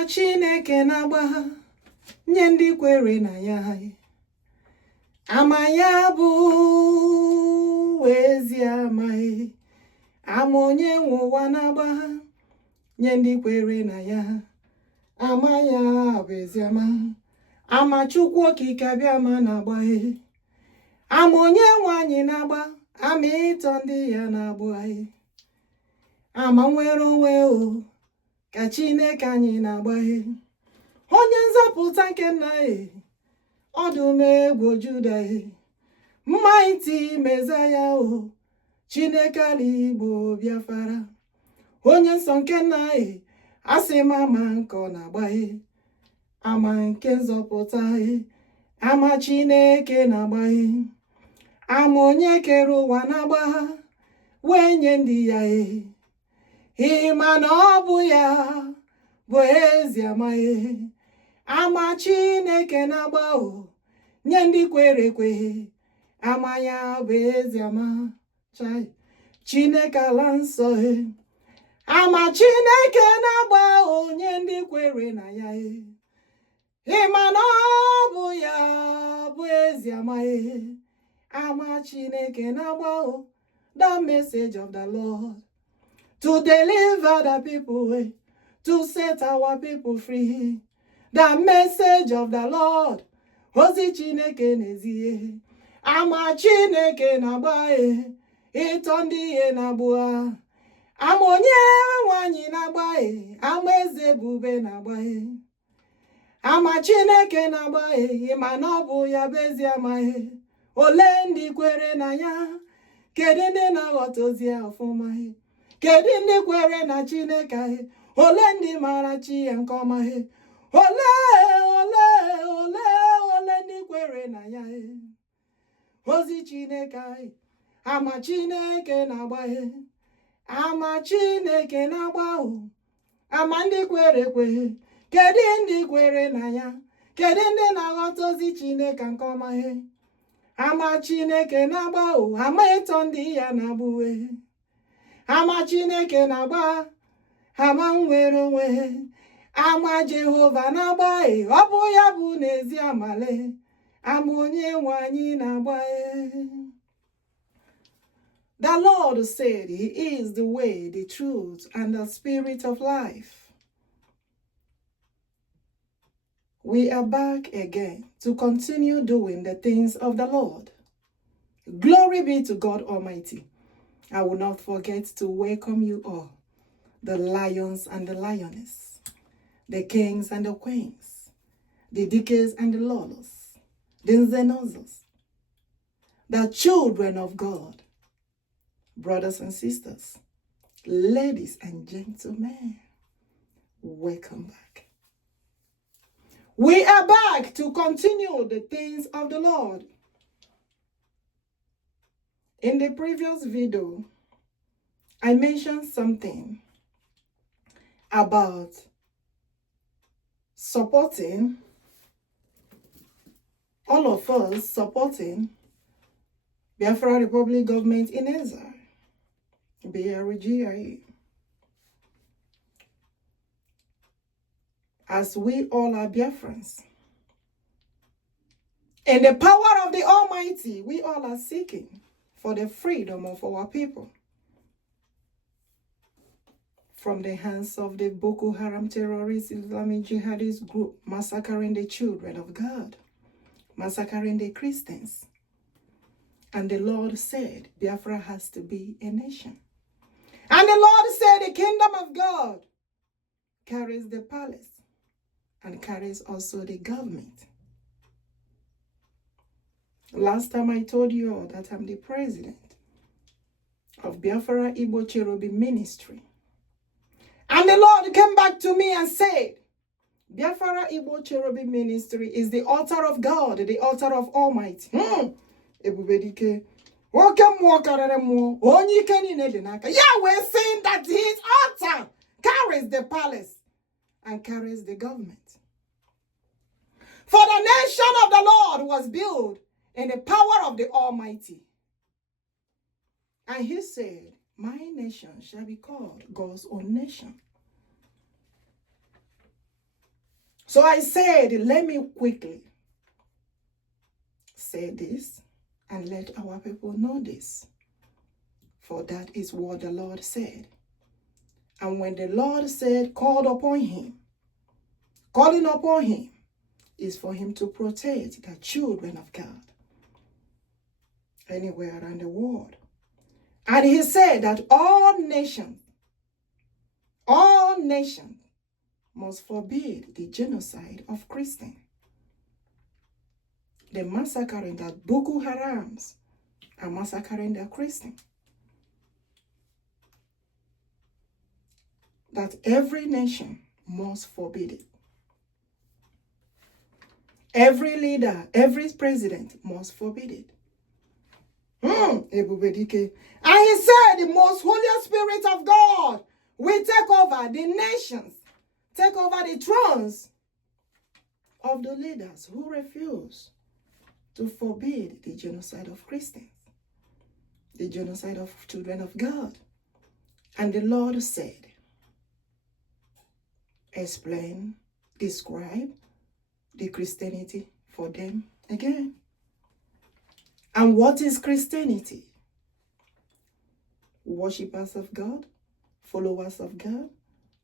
Ama Chineke na-agba nye ndị kwere na ya. Ama ya bụ ezi ama. Ama onye nwe ụwa na-agba nye ndị kwere na ya. Ama ya bụ ezi ama. Ama Chukwuokikeabiama na-agba. Ama onye nwe anyị na-agba. Ama ịtọ ndị ya na-agba. Ama nwere onwe o ka Chineke anyị na-agba. Onye nzọpụta nke nna ọdụm egwu Juda, mighty Messiah o Chineke ala Igbo Biafra. Onye nsọ nke nna asị m ama nke ọ na-agba. Ama nke nzọpụta ama Chineke na-agba. Ama onye kere ụwa na-agba wee nye ndị ya. Ịma na ọ bụ ya bụ ezi ama. Ama Chineke na-agba o nye ndị kwere ekwe. Ama ya bụ ezi ama. Chineke ala nsọ. Ama Chineke na-agba o nye ndị kwere na ya. Ịma na ọ bụ ya bụ ezi ama. Ama Chineke na-agba o. The message of the Lord to deliver the people, to set our people free. The message of the Lord ozi Chineke n'ezie. Ama Chineke na-agba ịtọ ndị ihe na-agba. Ama onye nwanyị na-agba. Ama eze ebube na-agba. Ama Chineke na-agba. Ịma na ọ bụ ya bụ ezi ama. Ole ndị kwere na ya. Kedu ndị na-aghọta ozi ya ọfụma? Kedu ndị kwere na Chineke? Ole ndị mara chi ya nke ọma? Ole ndị kwere na ya. Ozi Chineke. Ama Chineke na-agba. Ama Chineke na-agba. Ama ndị kwere ekwe. Kedu ndị kwere na ya? Kedu ndị na-aghọta ozi Chineke nke ọma? Ama Chineke na-agba. Ama ịtọ ndị ya na-agbụ. Ama Chineke na-agba. Ama nwere onwe. Ama Jehova na-agba. Ọ bụ ya bụ n'ezi amale. Ama onye nwe anyị na-agba. The Lord said he is the way, the truth, and the spirit of life. We are back again to continue doing the things of the Lord. Glory be to God Almighty. I will not forget to welcome you all, the lions and the lioness, the kings and the queens, the deacons and the lawless, the zenozos, the children of God, brothers and sisters, ladies and gentlemen, welcome back. We are back to continue the things of the Lord. In the previous video, I mentioned something about supporting, all of us supporting Biafra Republic government in exile, BRGIE. As we all are Biafrans. In the power of the Almighty, we all are seeking for the freedom of our people from the hands of the Boko Haram terrorist Islamic jihadist group massacring the children of God, massacring the Christians. And the Lord said, Biafra has to be a nation. And the Lord said, the kingdom of God carries the palace and carries also the government. Last time I told you all that I'm the president of Biafra Igbo CHERUBIM ministry. And the Lord came back to me and said, Biafra Igbo CHERUBIM ministry is the altar of God, the altar of Almighty. Ebubedike. Yahweh saying that his altar carries the palace and carries the government. For the nation of the Lord was built in the power of the Almighty. And he said, my nation shall be called God's own nation. So I said, let me quickly say this and let our people know this. For that is what the Lord said. And when the Lord said, called upon him, calling upon him is for him to protect the children of God anywhere around the world. And he said that all nations must forbid the genocide of Christians. The massacring that bokoharams are massacring the Christians. That every nation must forbid it. Every leader, every president must forbid it. Ebubedike. And he said the most Holy Spirit of God will take over the nations, take over the thrones of the leaders who refuse to forbid the genocide of Christians, the genocide of children of God. And the Lord said, explain, describe the Christianity for them again. And what is Christianity? Worshippers of God, followers of God,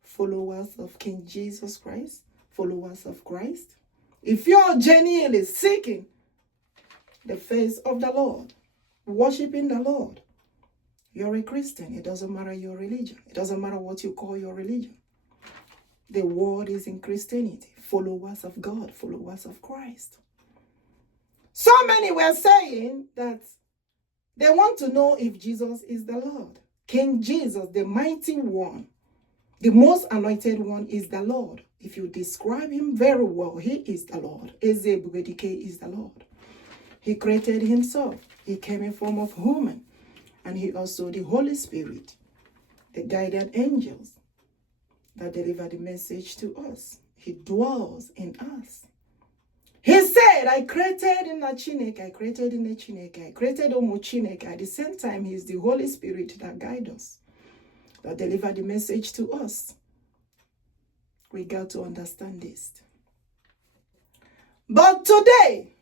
followers of King Jesus Christ, followers of Christ. If you're genuinely seeking the face of the Lord, worshiping the Lord, you're a Christian. It doesn't matter your religion. It doesn't matter what you call your religion. The word is in Christianity. Followers of God, followers of Christ. So many were saying that they want to know if Jesus is the Lord. King Jesus, the mighty one, the most anointed one, is the Lord. If you describe him very well, he is the Lord. Ebubedike is the Lord. He created himself. He came in form of human. And he also the Holy Spirit, the guardian angels that deliver the message to us. He dwells in us. He said, I created in a Chineke, I created in a Chineke, I created Omu Chineke. At the same time, he is the Holy Spirit that guides us, that deliver the message to us. We got to understand this. But today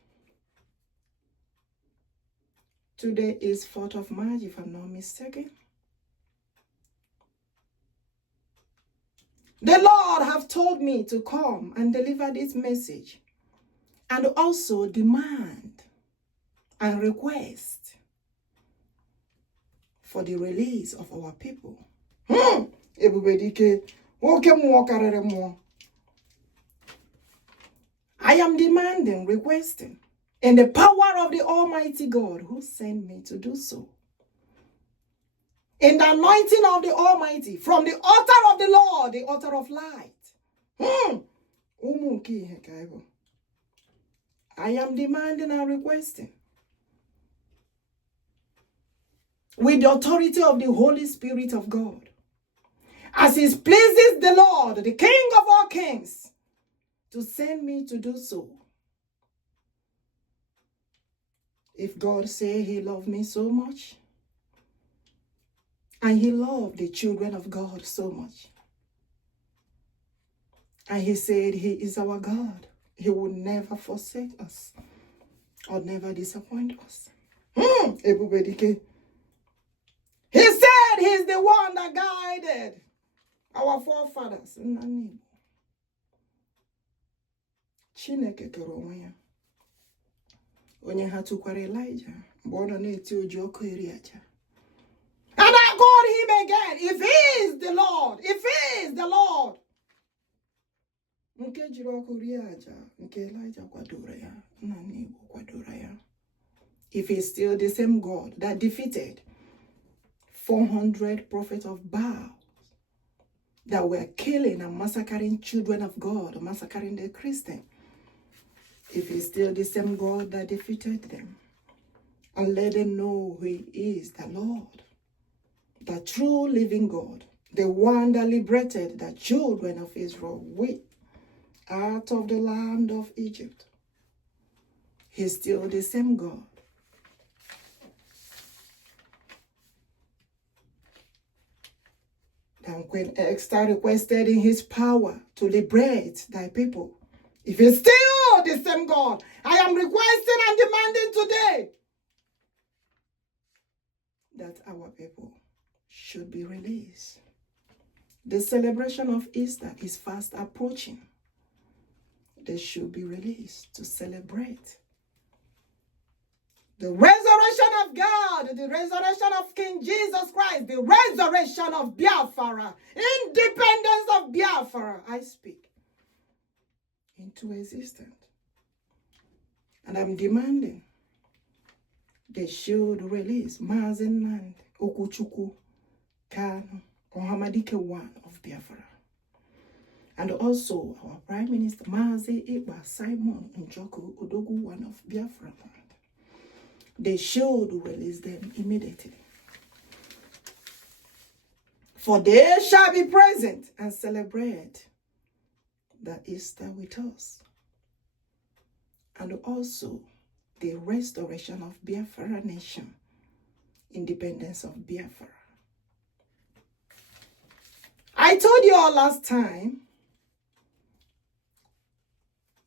is 4th of March, if I'm not mistaken. The Lord have told me to come and deliver this message and also demand and request for the release of our people. I am demanding, requesting, in the power of the Almighty God who sent me to do so. In the anointing of the Almighty, from the altar of the Lord, the altar of light. I am demanding and requesting, with the authority of the Holy Spirit of God, as it pleases the Lord, the King of all kings, to send me to do so. If God say he loved me so much, and he loved the children of God so much, and he said he is our God, he will never forsake us or never disappoint us. Ebubedike. He said he's the one that guided our forefathers. Chineke kere onwe ya. Onye ha tụkwara Elijah mgbe ọ nọ na-eti oji ọkụ eri aja. And I called him again. If he is the Lord, if he is the Lord. Nke jiri ọkụ rie aja, nke Elijah kwadoro ya, nna Igbo kwadoro ya. If he's still the same God that defeated 400 prophets of Baal that were killing and massacring children of God, massacring the Christians, if he's still the same God that defeated them, and let them know he is the Lord, the true living God, the one that liberated the children of Israel out of the land of Egypt. He's still the same God. And when Esther requested in his power to liberate thy people If it's still the same God, I am requesting and demanding today that our people should be released. The celebration of Easter is fast approaching. They should be released to celebrate the resurrection of God, the resurrection of King Jesus Christ, the resurrection of Biafra, independence of Biafra, I speak into existence. And I'm demanding they should release Mazi Nnamdi Okwuchukwu Kanu, Ohamadike one of Biafra. And also our Prime Minister Mazi Ekpa Simon Njoku, Odogwu one of BiafraLand. They should release them immediately. For they shall be present and celebrate the Easter with us. And also the restoration of Biafra nation, independence of Biafra. I told you all last time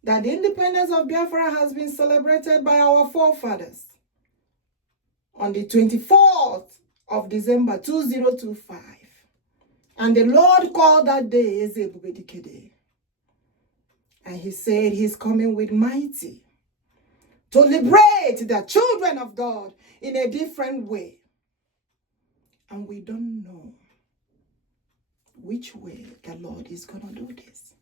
that the independence of Biafra has been celebrated by our forefathers on the 24th of December 2025. And the Lord called that day ebubedike Day. And he said he's coming with mighty to liberate the children of God in a different way. And we don't know which way the Lord is going to do this.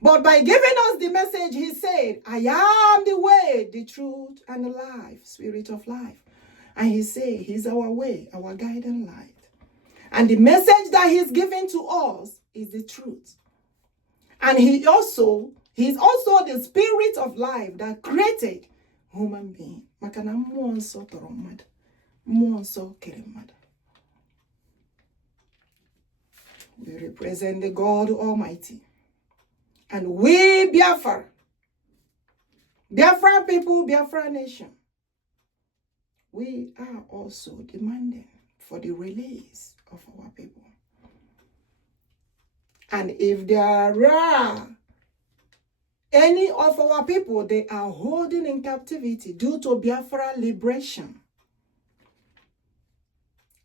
But by giving us the message, he said, I am the way, the truth, and the life, spirit of life. And he said, he's our way, our guiding light. And the message that he's giving to us is the truth. And he's also the spirit of life that created human being. Makana mmụọ nsọ tọrọ mmadụ, mmụọ nsọ kere mmadụ. We represent the God Almighty. And we, Biafra people, Biafra nation, we are also demanding for the release of our people. And if there are any of our people they are holding in captivity due to Biafra liberation,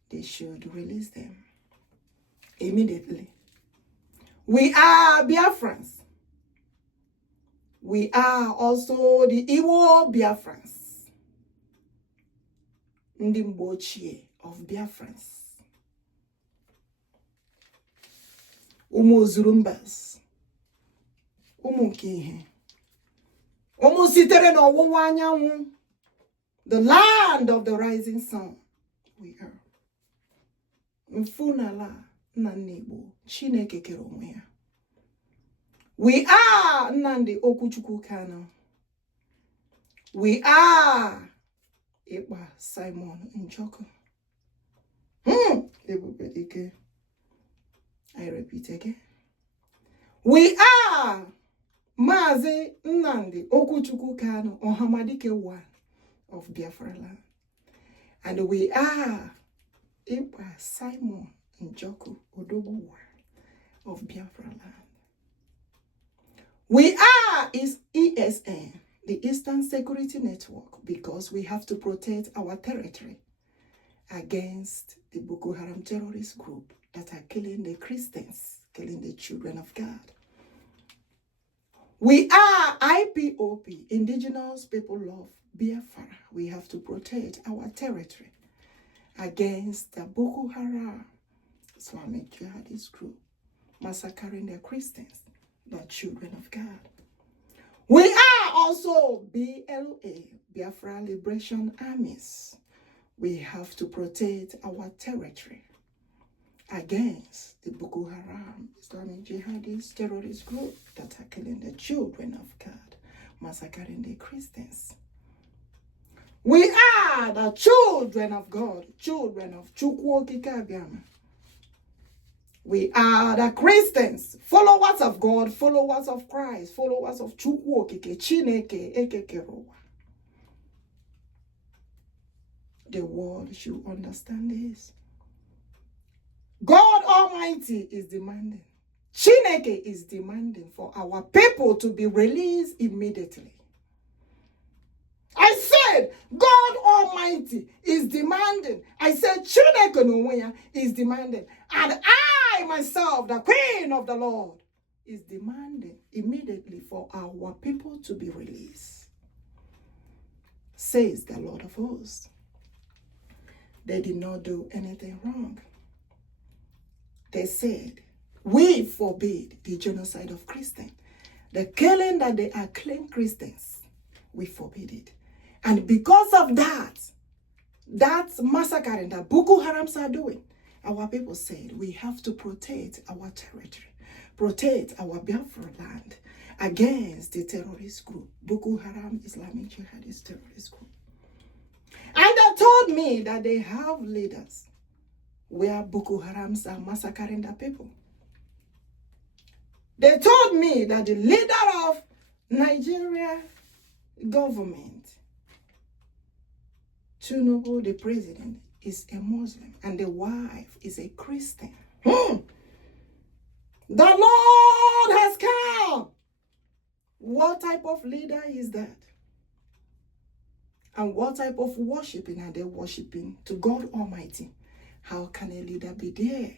they should release them immediately. We are Biafrans. We are also the Igbo Biafrans. Ndị mgbe ochie of Biafrans. Ụmụ Ozurumbas. Ụmụ nke ihe. Ụmụ sitere n'ọwụwa anyanwụ. The land of the rising sun. We are. Mfunala Nnamdi Igbo. Chineke kere onwe ya. We are Nnamdi Okwuchukwu Kanu. We are Ekpa Simon Njoku. Ebubedike. I repeat again. We are Mazi Nnamdi Okwuchukwu Kanu, Ohamadike one of BiafraLand. And we are Ekpa Simon Njoku, Odogwu of BiafraLand. We are ESN, the Eastern Security Network, because we have to protect our territory against the bokoharam terrorist group that are killing the Christians, killing the children of God. We are IPOP, Indigenous People of Biafra. We have to protect our territory against the bokoharam Islamic jihadist group massacring the Christians, the children of God. We are also BLA, Biafra Liberation Armies. We have to protect our territory against the Boko Haram, Islamic jihadist terrorist group that are killing the children of God, massacring the Christians. We are the children of God, children of Chukwuokikeabiama. We are the Christians, followers of God, followers of Christ, followers of Chukwuokike, Chineke, Ekekerowa. The world should understand this. God Almighty is demanding Chineke is demanding for our people to be released immediately. I said, God Almighty is demanding. I said, Chineke N'onwe is demanding. And I, myself, the Queen of the Lord, is demanding immediately for our people to be released. Says the Lord of hosts. They did not do anything wrong. They said, we forbid the genocide of Christians. The killing that they are killing Christians, we forbid it. And because of that massacre that Boko Harams are doing, our people said we have to protect our territory, protect our BiafraLand against the terrorist group, Boko Haram, Islamic jihadist terrorist group. And they told me that they have leaders where Boko Harams are massacring the people. They told me that the leader of Nigeria government, Tinubu, the president, is a Muslim and the wife is a Christian. The Lord has come. What type of leader is that? And what type of worshiping are they worshiping to God Almighty? How can a leader be there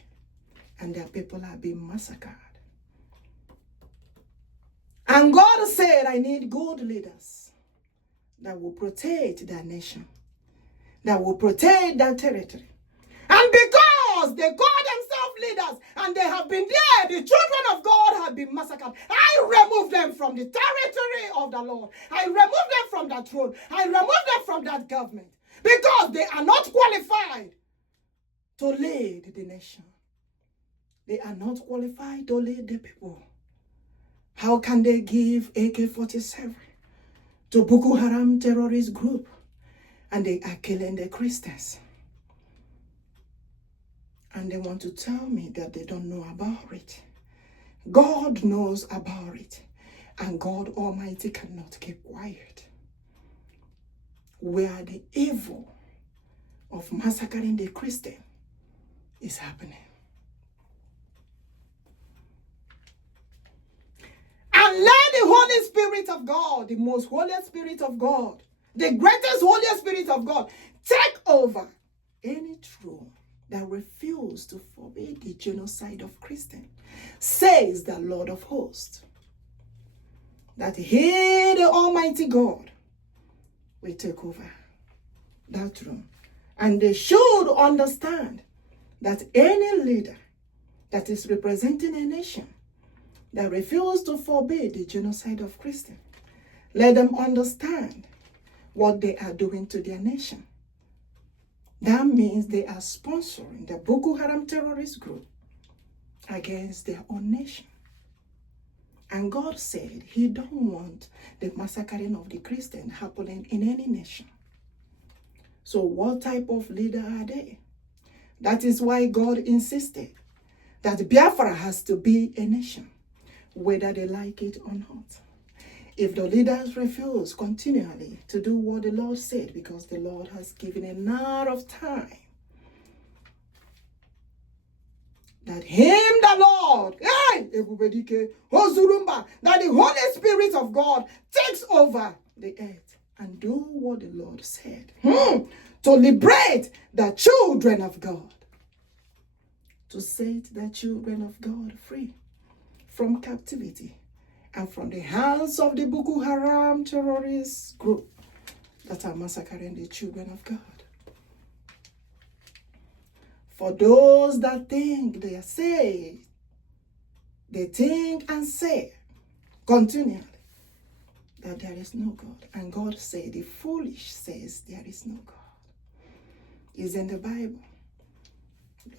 and their people are being massacred? And God said, I need good leaders that will protect their nation, that will protect their territory. And because they call themselves leaders and they have been there, the children of God have been massacred, I remove them from the territory of the Lord. I remove them from that throne. I remove them from that government because they are not qualified to lead the nation. They are not qualified to lead the people. How can they give AK-47 to Boko Haram terrorist group and they are killing the Christians? And they want to tell me that they don't know about it. God knows about it. And God Almighty cannot keep quiet. Where the evil of massacring the Christian is happening. And let the Holy Spirit of God, the most Holy Spirit of God, the greatest Holy Spirit of God, take over any throne that refuse to forbid the genocide of Christians, says the Lord of hosts. That He, the Almighty God, will take over that throne. And they should understand that any leader that is representing a nation that refuse to forbid the genocide of Christians, let them understand what they are doing to their nation. That means they are sponsoring the Boko Haram terrorist group against their own nation. And God said He don't want the massacring of the Christians happening in any nation. So what type of leader are they? That is why God insisted that Biafra has to be a nation, whether they like it or not. If the leaders refuse continually to do what the Lord said, because the Lord has given enough of time, that Him, the Lord, ebubedike, that the Holy Spirit of God takes over the earth and do what the Lord said, to liberate the children of God, to set the children of God free from captivity and from the hands of the Boko Haram terrorist group that are massacring the children of God. For those that think they are saved, they think and say continually that there is no God. And God said, the foolish says there is no God. It's in the Bible.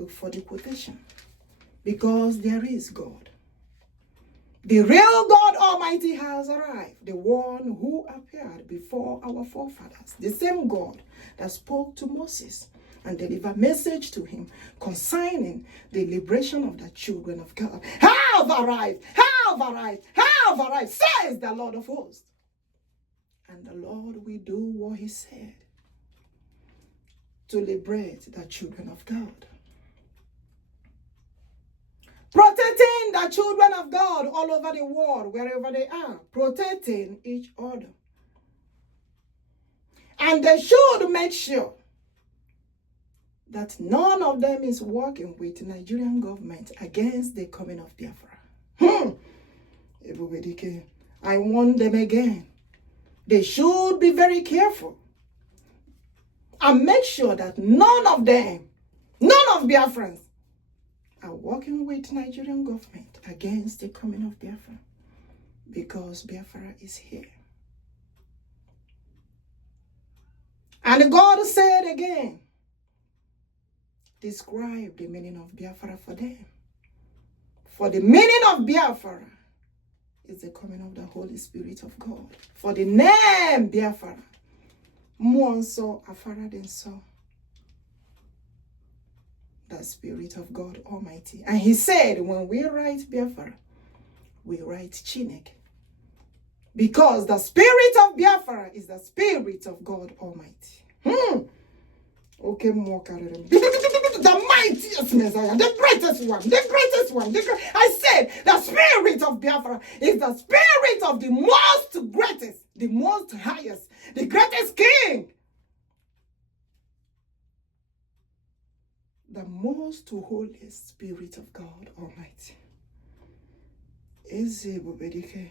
Look for the quotation. Because there is God. The real God Almighty has arrived, the one who appeared before our forefathers, the same God that spoke to Moses and delivered a message to him concerning the liberation of the children of God. Have arrived, says the Lord of hosts. And the Lord will do what He said to liberate the children of God. Protecting the children of God all over the world, wherever they are, protecting each other. And they should make sure that none of them is working with the Nigerian government against the coming of Biafra. Ebubedike, I warn them again. They should be very careful and make sure that none of them, none of Biafrans, are working with Nigerian government against the coming of Biafra, because Biafra is here. And God said again, describe the meaning of Biafra for them. For the meaning of Biafra is the coming of the Holy Spirit of God. For the name Biafra, more so afara than so. The Spirit of God Almighty. And he said, when we write Biafra, we write Chineke. Because the Spirit of Biafra is the Spirit of God Almighty. Okay, more the mightiest Messiah, the greatest one, the greatest one. I said, the Spirit of Biafra is the Spirit of the most greatest, the most highest, the greatest King. The most holiest Spirit of God Almighty. Eze ebubedike.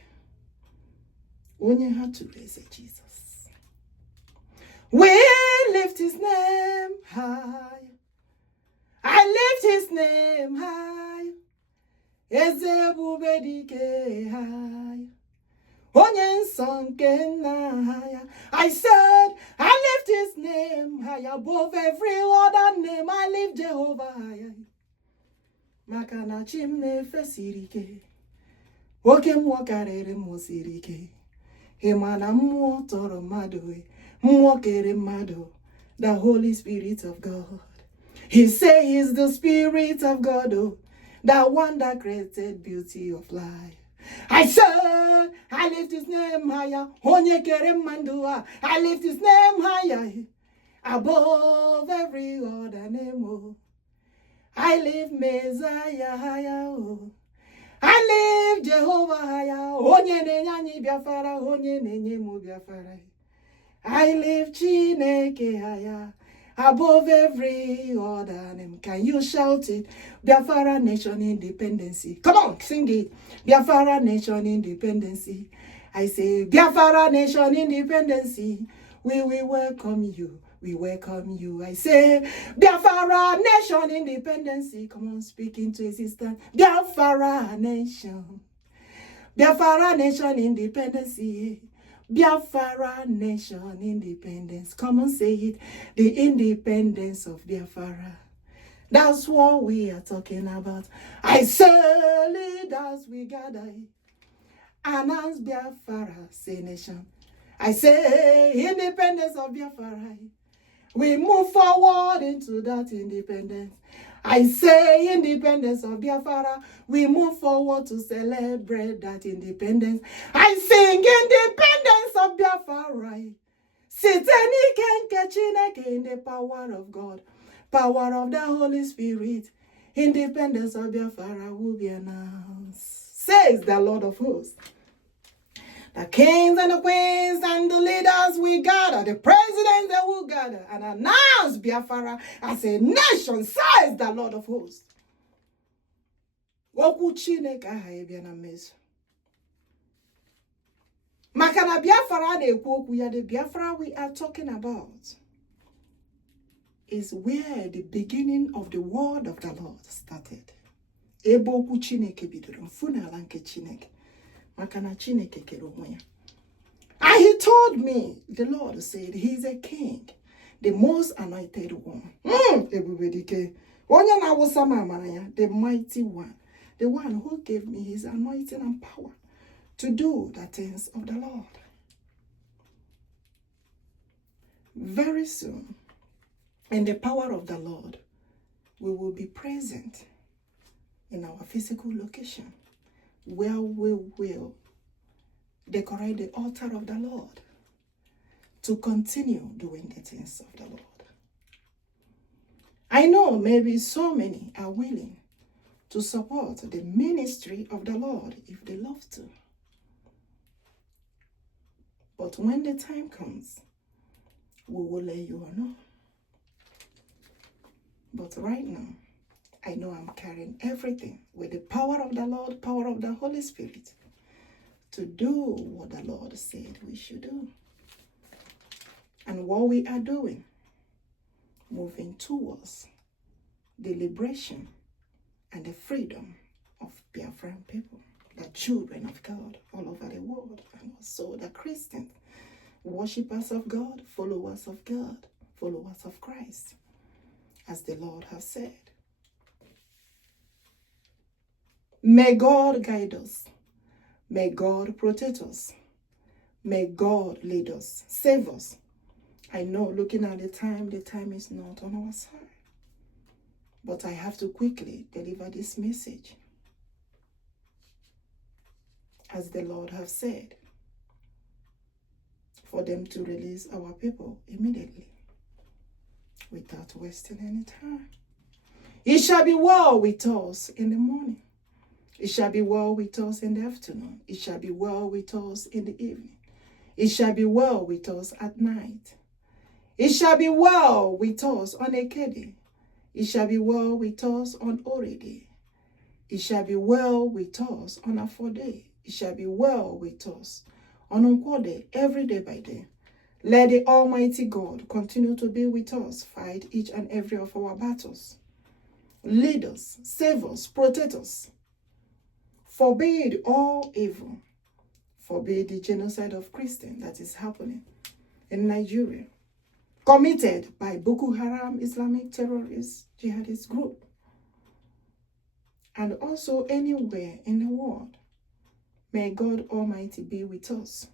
Onye had to raise Jesus. We lift his name high. I lift his name high. Eze ebubedike high. Onye nsọ nke nna high. I said, I lift his name high above every other name. I lift Jehovah high. Makana chim nefe sirike. Oke mmụọ karịrị mmụọ siri ike. Ịmana mmụọ tọrọ mmadụ. Mmụọ kere mmadụ. The Holy Spirit of God. He says he's the Spirit of God. Oh, the one that created beauty of life. I said, I lift his name higher. Onye kere mmandu. I lift his name higher. Above every other name. Oh, I lift Messiah higher. Oh, I lift Jehovah higher. Onye nenyanyi Biafra. Onye nenyemu Biafra. I lift Chineke higher. Above every other name. Can you shout it? Biafra Nation Independency. Come on, sing it. Biafra Nation Independency. I say, Biafra Nation Independency. We will welcome you. We welcome you. I say, Biafra Nation Independency. Come on, speaking to existence. Biafra Nation. Biafra Nation Independency. Biafra Nation Independence. Come on, say it. The independence of Biafra. That's what we are talking about. I say, leaders, we gather. Announce Biafra, say nation. I say, independence of Biafra. We move forward into that independence. I say, independence of Biafra. We move forward to celebrate that independence. I sing independence of Biafra. Sitani kenke Chineke in the power of God. Power of the Holy Spirit. Independence of Biafra will be announced. Says the Lord of hosts. The kings and the queens and the leaders we gather, the presidents that will gather and announce Biafra as a nation, says the Lord of hosts. Okwu Chineke aha ebia na mmezu. Maka na Biafra na-ekwu okwu ya, the Biafra we are talking about is where the beginning of the word of the Lord started. Ebe okwu Chineke bidoro, mfunala nke Chineke. Makana Chineke kere onwe ya. And he told me, the Lord said, he's a king, the most anointed one. Ebubedike. Onye na-awụsa m amara ya, the mighty one, the one who gave me his anointing and power to do the things of the Lord. Very soon, in the power of the Lord, we will be present in our physical location, where we will decorate the altar of the Lord to continue doing the things of the Lord. I know maybe so many are willing to support the ministry of the Lord if they love to. But when the time comes, we will let you know. But right now, I know I'm carrying everything with the power of the Lord, power of the Holy Spirit, to do what the Lord said we should do. And what we are doing, moving towards the liberation and the freedom of Biafran people, the children of God all over the world, and also the Christians, worshippers of God, followers of God, followers of Christ, as the Lord has said. May God guide us. May God protect us. May God lead us, save us. I know, looking at the time is not on our side. But I have to quickly deliver this message. As the Lord has said, for them to release our people immediately, without wasting any time. It shall be well with us in the morning. It shall be well with us in the afternoon. It shall be well with us in the evening. It shall be well with us at night. It shall be well with us on Ekede. It shall be well with us on Orede. It shall be well with us on Afode. It shall be well with us on Unkwode, every day by day. Let the Almighty God continue to be with us, fight each and every of our battles. Lead us, save us, protect us. Forbid all evil. Forbid the genocide of Christians that is happening in Nigeria, committed by bokoharam Islamic terrorist jihadist group, and also anywhere in the world. May God Almighty be with us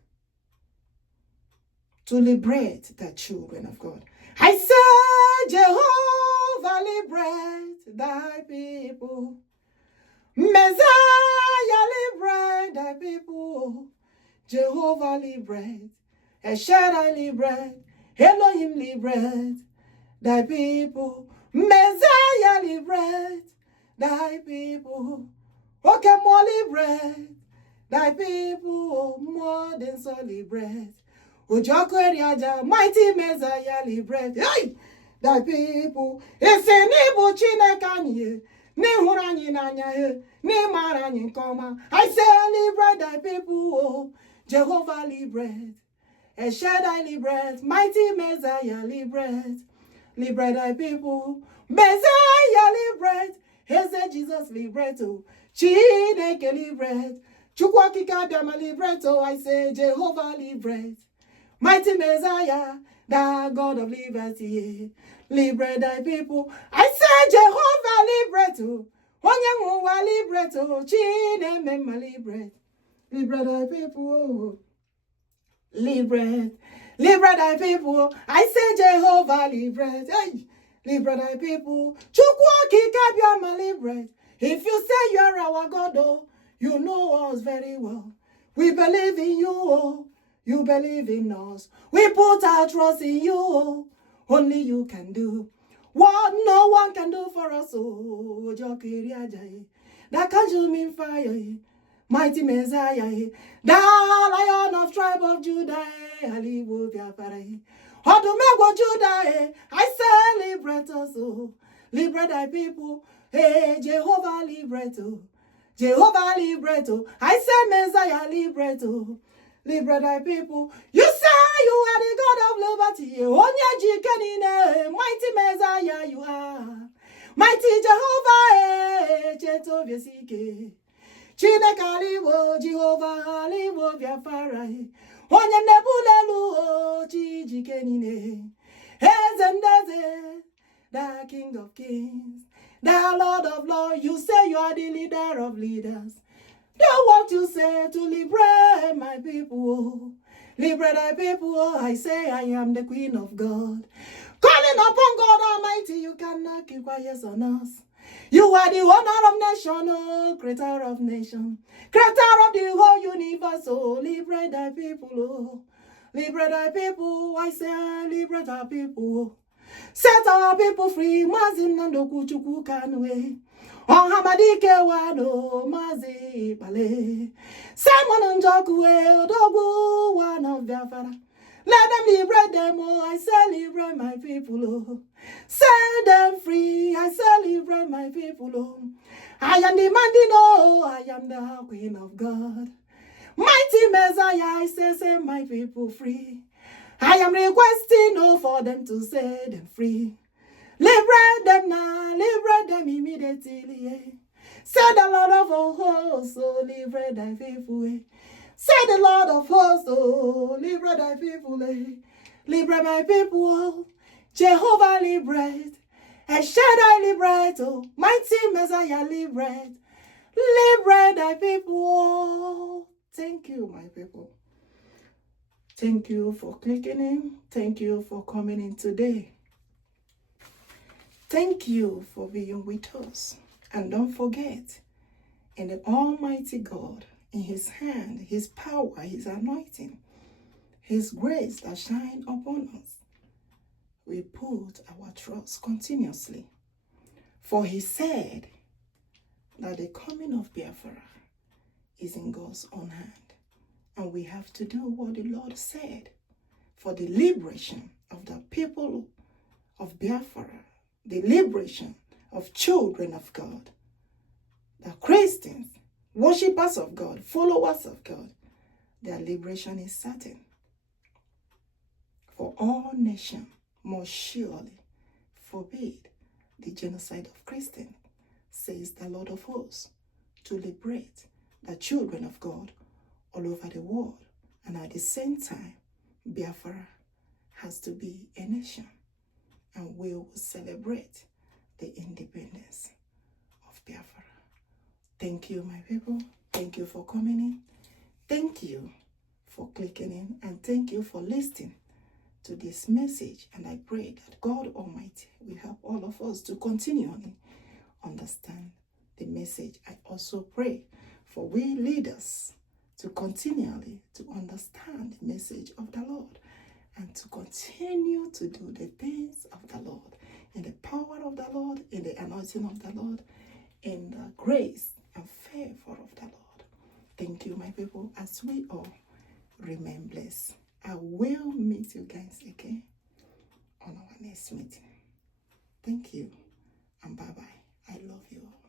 to liberate the children of God. I say, Jehovah, liberate thy people. Messiah, liberate thy people. Jehovah, liberate. Eshadai, liberate. Elohim, liberate thy people. Messiah, liberate thy people. Okay, more liberate thy people. More than so liberate. Chukwuokikeabiam, mighty Messiah, liberate. Hey! Thy people. Ese nibu Chineke ni hụrụ anyị n'anya, ni mara anyị nke ọma. I say, liberate thy people. Jehovah, liberate. Eshadai, liberate. Mighty Messiah, liberate. Liberate thy people. Messiah, liberate. Eze Jesus, liberate. Chineke, liberate. Chukwuokikeabiama, liberate. I say, Jehovah, liberate. Mighty Messiah, the God of liberty. Liberate thy people. I say, Jehovah, liberate. Onyanguwa, liberate. Chinemema, liberate. Liberate thy people. Liberate. Liberate thy people. I say, Jehovah, liberate. Hey, liberate thy people. Chukwuokikeabiama, liberate. If you say you are our God, oh, you know us very well. We believe in you, oh. You believe in us. We put our trust in you, oh. Only you can do what no one can do for us, oh. That consuming fire, mighty Messiah, the Lion of tribe of Judah, Biafra. Odogwu Judah, I say, liberate us, oh. Liberate thy people, hey, Jehovah, liberate, oh. Jehovah, liberate, oh. I say, Messiah, liberate, oh. Liberate thy people. You say you are the God of liberty. Mighty Messiah you are. Mighty Jehovah, Chetoviesike. Chineke aliwo, Jehovah aliwo, Biafra. Onye nebulelu, Chijikenine. Ezendeze, the King of Kings, the Lord of Lords. You say you are the leader of leaders. Do what you say to liberate my people. Liberate thy people. I say I am the Queen of God. Calling upon God Almighty, you cannot keep quiet on us. You are the owner of nation, oh, creator of nation, creator of the whole universe, oh, liberate thy people, oh. Liberate thy people, I say, liberate our people. Set our people free, Mazi Nnamdi Okwuchukwu Kanu. Ohamadike wano Mazi Ekpa Simon Njoku Odogwu one of Biafra. Let them liberate them, oh, I celebrate my people, oh. Set them free, I celebrate my people, oh. I am demanding, oh, I am the Queen of God. Mighty Messiah, I say, set my people free. I am requesting, oh, for them to set them free. Liberate them now, liberate them immediately, yeah. Say the Lord of all hosts, oh, liberate thy people, eh. Say the Lord of hosts, oh, liberate thy people, eh. Liberate my people, oh. Jehovah liberate. El Shaddai liberate, oh. Mighty Messiah liberate. Liberate thy people, oh. Thank you, my people. Thank you for clicking in. Thank you for coming in today. Thank you for being with us. And don't forget, in the Almighty God, in his hand, his power, his anointing, his grace that shine upon us, we put our trust continuously. For he said that the coming of Biafra is in God's own hand. And we have to do what the Lord said for the liberation of the people of Biafra, the liberation of children of God, the Christians, worshippers of God, followers of God. Their liberation is certain. For all nations must surely forbid the genocide of Christians, says the Lord of hosts, to liberate the children of God all over the world. And at the same time, Biafra has to be a nation, and we will celebrate the independence of Biafra. Thank you, my people. Thank you for coming in. Thank you for clicking in, and thank you for listening to this message. And I pray that God Almighty will help all of us to continually understand the message. I also pray for we leaders to continually to understand the message of the Lord, and to continue to do the things of the Lord, in the power of the Lord, in the anointing of the Lord, in the grace and favor of the Lord. Thank you, my people, as we all remain blessed. I will meet you guys again on our next meeting. Thank you, and bye-bye. I love you all.